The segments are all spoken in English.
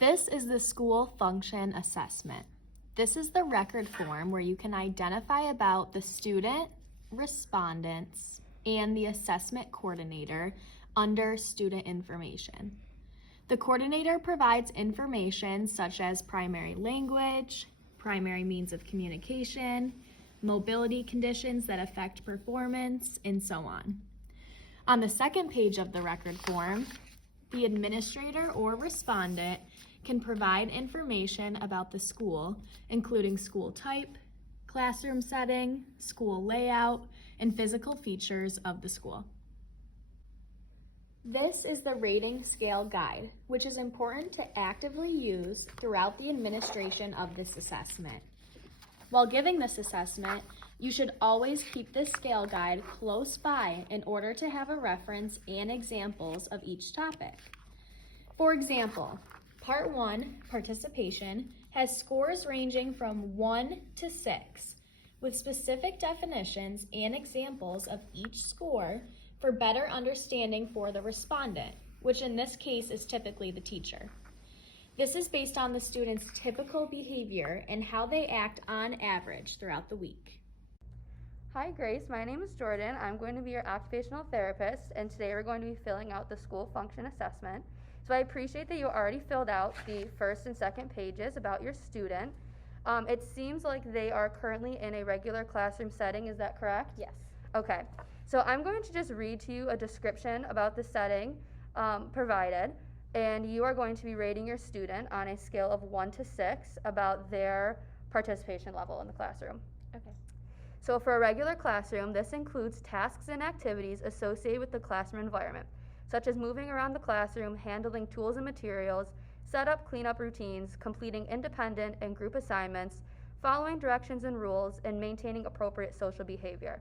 This is the school function assessment. This is the record form where you can identify about the student, respondents, and the assessment coordinator under student information. The coordinator provides information such as primary language, primary means of communication, mobility conditions that affect performance, and so on. On the second page of the record form, the administrator or respondent can provide information about the school, including school type, classroom setting, school layout, and physical features of the school. This is the rating scale guide, which is important to actively use throughout the administration of this assessment. While giving this assessment, you should always keep this scale guide close by in order to have a reference and examples of each topic. For example, Part 1, participation, has scores ranging from 1 to 6, with specific definitions and examples of each score for better understanding for the respondent, which in this case is typically the teacher. This is based on the student's typical behavior and how they act on average throughout the week. Hi Grace, my name is Jordan. I'm going to be your occupational therapist, and today we're going to be filling out the school function assessment. So I appreciate that you already filled out the first and second pages about your student. It seems like they are currently in a regular classroom setting, is that correct? Yes. Okay, so I'm going to just read to you a description about the setting provided, and you are going to be rating your student on a scale of 1 to 6 about their participation level in the classroom. Okay. So for a regular classroom, this includes tasks and activities associated with the classroom environment, such as moving around the classroom, handling tools and materials, setup, cleanup routines, completing independent and group assignments, following directions and rules, and maintaining appropriate social behavior.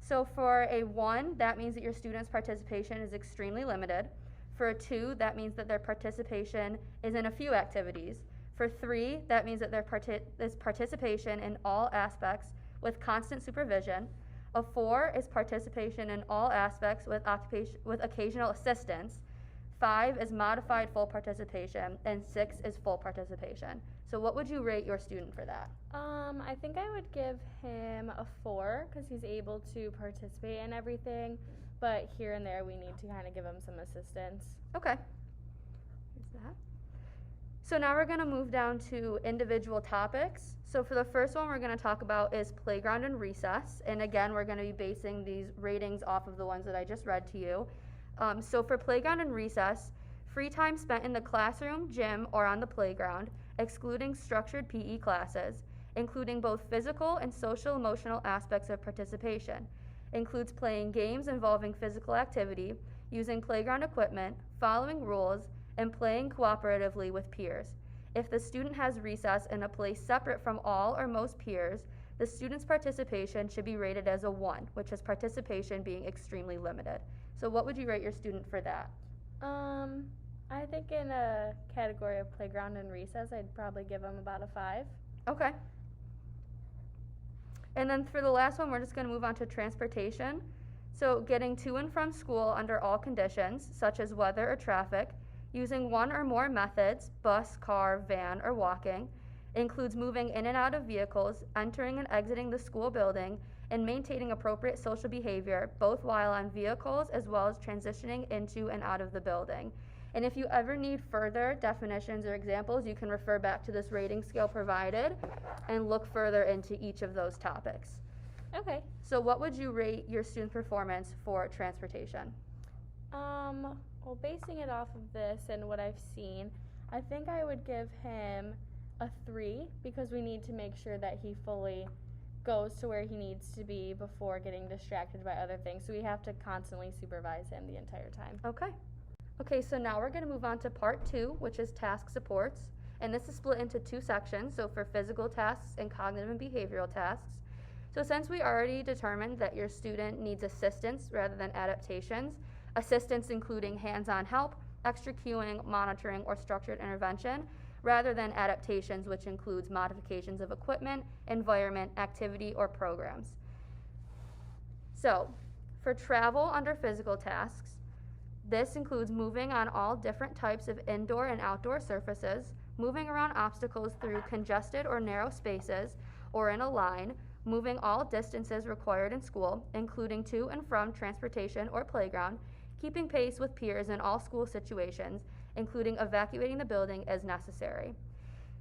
So for a 1, that means that your student's participation is extremely limited. For a 2, that means that their participation is in a few activities. For 3, that means that their participation in all aspects with constant supervision. A 4 is participation in all aspects with occasional assistance. 5 is modified full participation, and 6 is full participation. So what would you rate your student for that? I think I would give him a 4 because he's able to participate in everything, but here and there we need to kind of give him some assistance. Okay. Here's that. So now we're going to move down to individual topics. So for the first one we're going to talk about is playground and recess. And again, we're going to be basing these ratings off of the ones that I just read to you. So for playground and recess, free time spent in the classroom, gym, or on the playground, excluding structured PE classes, including both physical and social emotional aspects of participation, includes playing games involving physical activity, using playground equipment, following rules, and playing cooperatively with peers. If the student has recess in a place separate from all or most peers, the student's participation should be rated as a 1, which is participation being extremely limited. So what would you rate your student for that? I think in a category of playground and recess, I'd probably give him about a 5. Okay. And then for the last one, we're just going to move on to transportation. So getting to and from school under all conditions, such as weather or traffic, using one or more methods, bus, car, van, or walking, includes moving in and out of vehicles, entering and exiting the school building, and maintaining appropriate social behavior, both while on vehicles as well as transitioning into and out of the building. And if you ever need further definitions or examples, you can refer back to this rating scale provided and look further into each of those topics. Okay. So what would you rate your student performance for transportation? Well, basing it off of this and what I've seen, I think I would give him a 3 because we need to make sure that he fully goes to where he needs to be before getting distracted by other things. So we have to constantly supervise him the entire time. Okay, so now we're going to move on to part 2, which is task supports. And this is split into 2 sections, so for physical tasks and cognitive and behavioral tasks. So since we already determined that your student needs assistance rather than adaptations, assistance including hands-on help, extra cueing, monitoring, or structured intervention, rather than adaptations, which includes modifications of equipment, environment, activity, or programs. So, for travel under physical tasks, This includes moving on all different types of indoor and outdoor surfaces, moving around obstacles through congested or narrow spaces or in a line, moving all distances required in school, including to and from transportation or playground, keeping pace with peers in all school situations, including evacuating the building as necessary.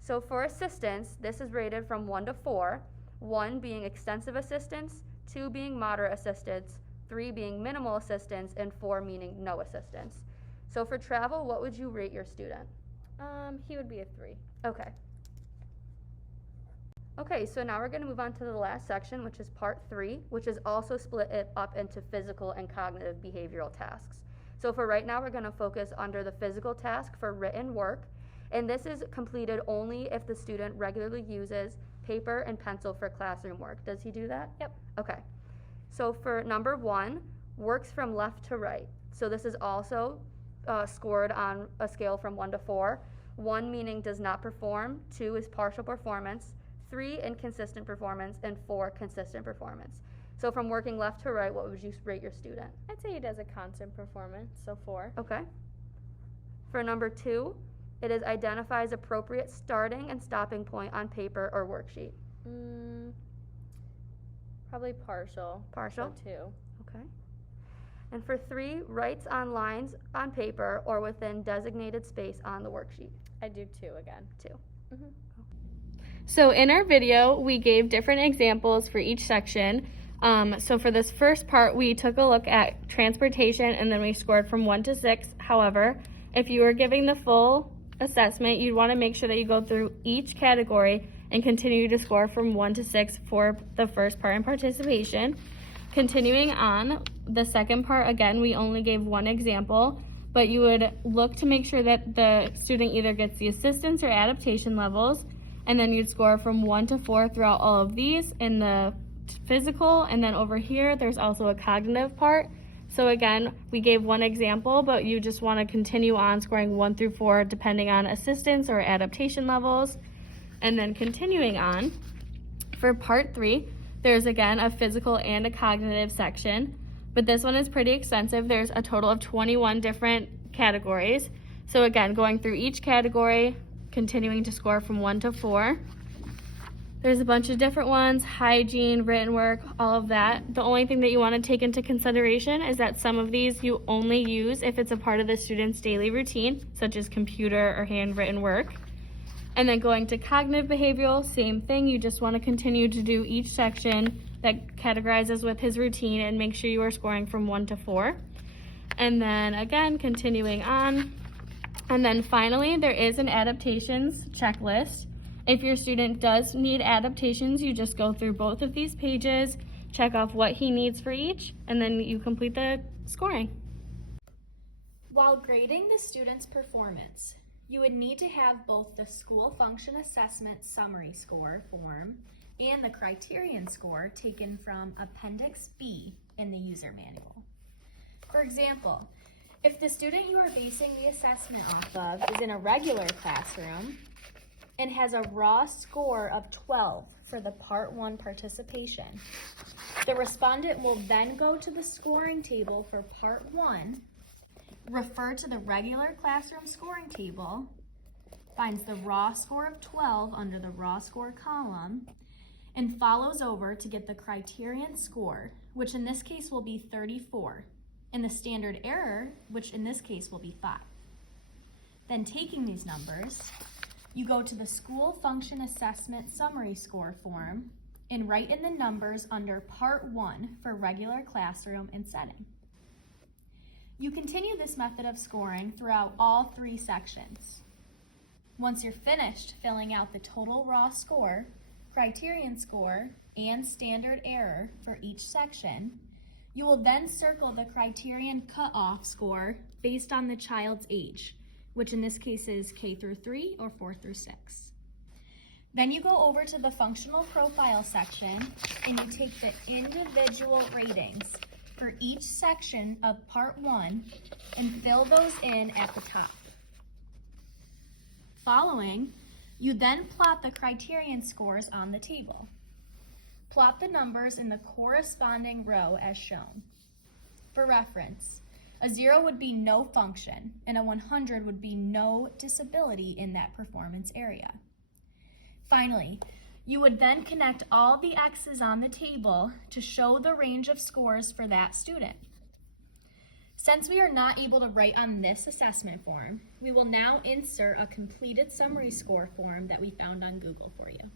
So for assistance, this is rated from 1 to 4, 1 being extensive assistance, 2 being moderate assistance, 3 being minimal assistance, and 4 meaning no assistance. So for travel, what would you rate your student? He would be a 3. Okay. Okay, so now we're going to move on to the last section, which is part 3, which is also split it up into physical and cognitive behavioral tasks. So for right now, we're going to focus under the physical task for written work, and this is completed only if the student regularly uses paper and pencil for classroom work. Does he do that? Yep. Okay. So for number 1, works from left to right. So this is also scored on a scale from 1 to 4. 1 meaning does not perform, 2 is partial performance, 3 inconsistent performance, and 4 consistent performance. So from working left to right, what would you rate your student? I'd say he does a constant performance, so 4. Okay. For number 2, it is identifies appropriate starting and stopping point on paper or worksheet. Probably partial. Partial? So 2. Okay. And for 3, writes on lines on paper or within designated space on the worksheet. I do 2 again. 2. So in our video, we gave different examples for each section. So for this first part, we took a look at transportation and then we scored from 1 to 6. However, if you were giving the full assessment, you'd want to make sure that you go through each category and continue to score from 1 to 6 for the first part in participation. Continuing on, the second part, again, we only gave one example, but you would look to make sure that the student either gets the assistance or adaptation levels, and then you'd score from 1 to 4 throughout all of these in the physical, and then over here, there's also a cognitive part. So again, we gave one example, but you just want to continue on scoring 1 through 4 depending on assistance or adaptation levels. And then continuing on, for part 3, there's again a physical and a cognitive section, but this one is pretty extensive. There's a total of 21 different categories. So again, going through each category, continuing to score from 1 to 4. There's a bunch of different ones, hygiene, written work, all of that. The only thing that you want to take into consideration is that some of these you only use if it's a part of the student's daily routine, such as computer or handwritten work. And then going to cognitive behavioral, same thing. You just want to continue to do each section that categorizes with his routine and make sure you are scoring from 1 to 4. And then again, continuing on. And then finally, there is an adaptations checklist. If your student does need adaptations, you just go through both of these pages, check off what he needs for each, and then you complete the scoring. While grading the student's performance, you would need to have both the school function assessment summary score form and the criterion score taken from Appendix B in the user manual. For example, if the student you are basing the assessment off of is in a regular classroom and has a raw score of 12 for the Part 1 participation, the respondent will then go to the scoring table for Part 1, refer to the regular classroom scoring table, finds the raw score of 12 under the raw score column, and follows over to get the criterion score, which in this case will be 34, and the standard error, which in this case will be 5. Then taking these numbers, you go to the school function assessment summary score form and write in the numbers under Part 1 for regular classroom and setting. You continue this method of scoring throughout all 3 sections. Once you're finished filling out the total raw score, criterion score, and standard error for each section, you will then circle the criterion cutoff score based on the child's age, which in this case is K through 3 or 4 through 6. Then you go over to the functional profile section and you take the individual ratings for each section of Part 1 and fill those in at the top. Following, you then plot the criterion scores on the table. Plot the numbers in the corresponding row as shown. For reference, A 0 would be no function, and a 100 would be no disability in that performance area. Finally, you would then connect all the X's on the table to show the range of scores for that student. Since we are not able to write on this assessment form, we will now insert a completed summary score form that we found on Google for you.